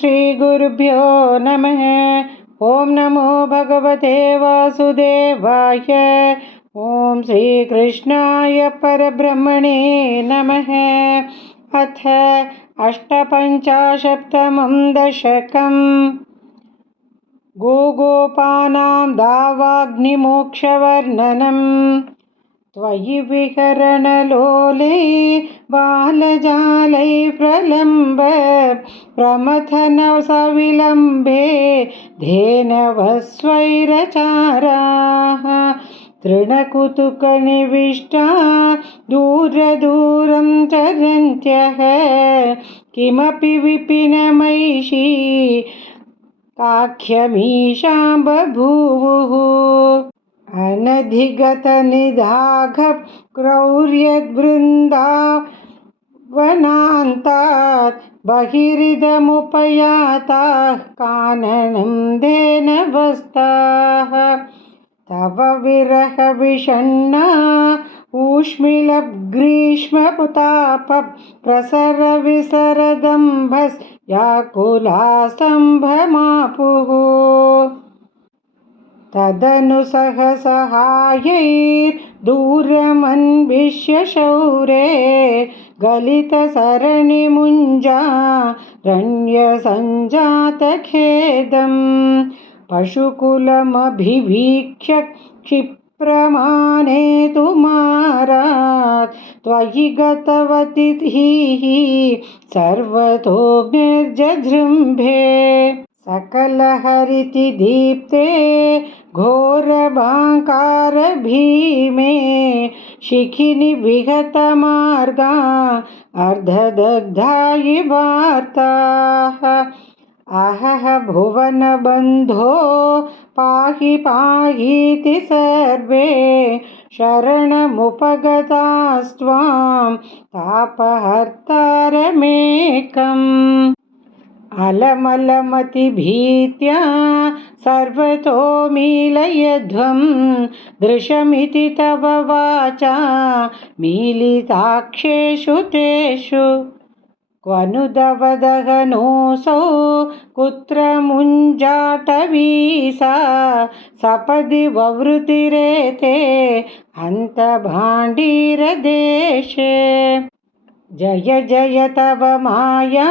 श्रीगुरुभ्यो नमः। ॐ नमो भगवते वासुदेवाय। ॐ श्रीकृष्णाय परब्रह्मणे नमः। अथ अष्टपञ्चाशत्तमं दशकम्। गोगोपानां दावाग्निमोक्षवर्णनम्। त्वयि विहरणलोले बालजालै प्रलम्ब प्रमथनसविलम्बे धेनवस्वैरचाराः तृणकुतुकनिविष्टा दूरदूरं चरन्त्यः। किमपि विपिनमैषी काख्यमीशां बभूवुः। अनधिगतनिदाघ क्रौर्यद्वृन्दावनान्तात् बहिरिदमुपयाताः काननं धेनवस्ताः। तव विरहविषण्णा ऊष्मिलग्रीष्मताप प्रसरविसरदम्भस्याकुलास्तम्भमापुः। तदनु सहसहायैर्दूरमन्विष्य शौरे गलितसरणिमुञ्जारण्यसञ्जातखेदम् पशुकुलमभिवीक्ष्य क्षिप्रमानेतुमारात् त्वयि गतवती सर्वतोऽग्निर्जृम्भे। सकलहरिति दीप्ते घोरबाङ्कारभीमे शिखिनि विहतमार्गा अर्धदग्धा इवार्ताः। अहह भुवनबन्धो पाहि पाहीति सर्वे शरणमुपगतास्त्वां तापहर्तारमेकम्। अलमलमतिभीत्या सर्वतो मीलयध्वं दृशमिति तव वाचा मीलिताक्षेषु तेषु। क्वनु दवदहनोऽसौ कुत्र मुञ्जाटवीसा सपदि ववृतिरेते अन्तभाण्डीरदेशे। जय जय तव माया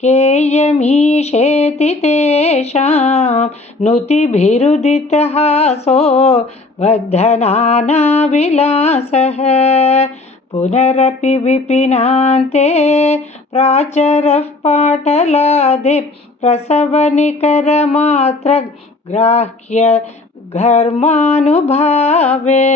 केयमीशेति तेषां नुतिभिरुदितहासो बद्धनानाविलासः। पुनरपि विपिनान्ते प्राचरः पाटलादि प्रसवनिकरमात्रग्राह्य घर्मानुभावे।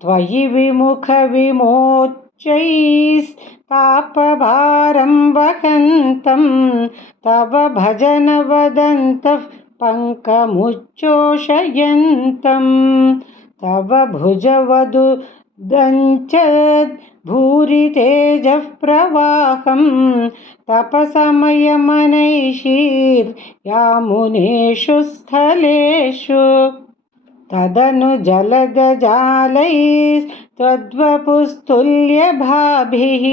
त्वयि विमुखविमोच्चैस्तापभारं वहन्तं तव भजन वदन्तः पङ्कमुच्चोषयन्तं। तव भुजवदुदञ्चद् भूरितेजः प्रवाहं तपसमयमनैषीर्यामुनेषु स्थलेषु। तदनु जलदजालैस्त्वद्वपुस्तुल्यभाभिः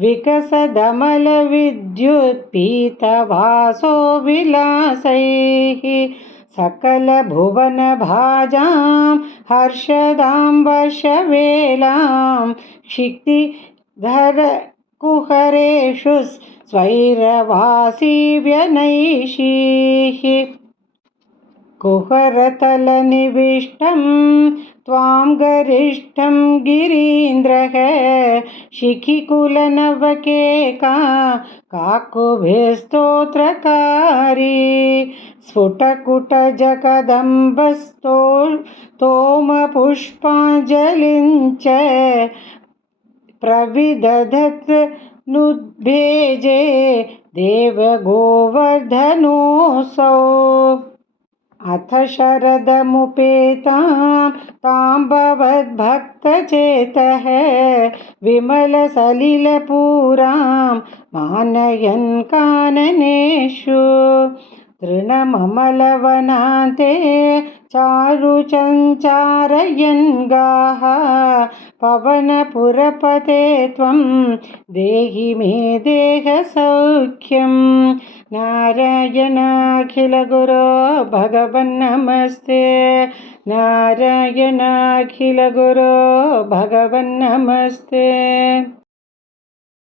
विकसदमलविद्युत्पीतवासो विलासैः। सकलभुवनभाजां हर्षदां वशवेलां क्षितिधरकुहरेषु स्वैरवासी व्यनैषीः। कुहरतलनिविष्टं त्वां गरिष्ठं गिरीन्द्रः शिखिकुलनवकेका काकुभिस्तोत्रकारी। स्फुटकुटजकदम्बस्तोमपुष्पाञ्जलिं च प्रविदधत् नुद्भेजे देवगोवर्धनोऽसौ। अथ शरदमुपेतां तां भवद्भक्तचेतः विमलसलिलपूरां मानयन् काननेषु। तृणममलवनान्ते चारुचञ्चारयन् गाः पवनपुरपते त्वं देहि मे देहसौख्यं नारायणाखिलगुरो भगवन्नमस्ते नारायणाखिलगुरो भगवन्नमस्ते।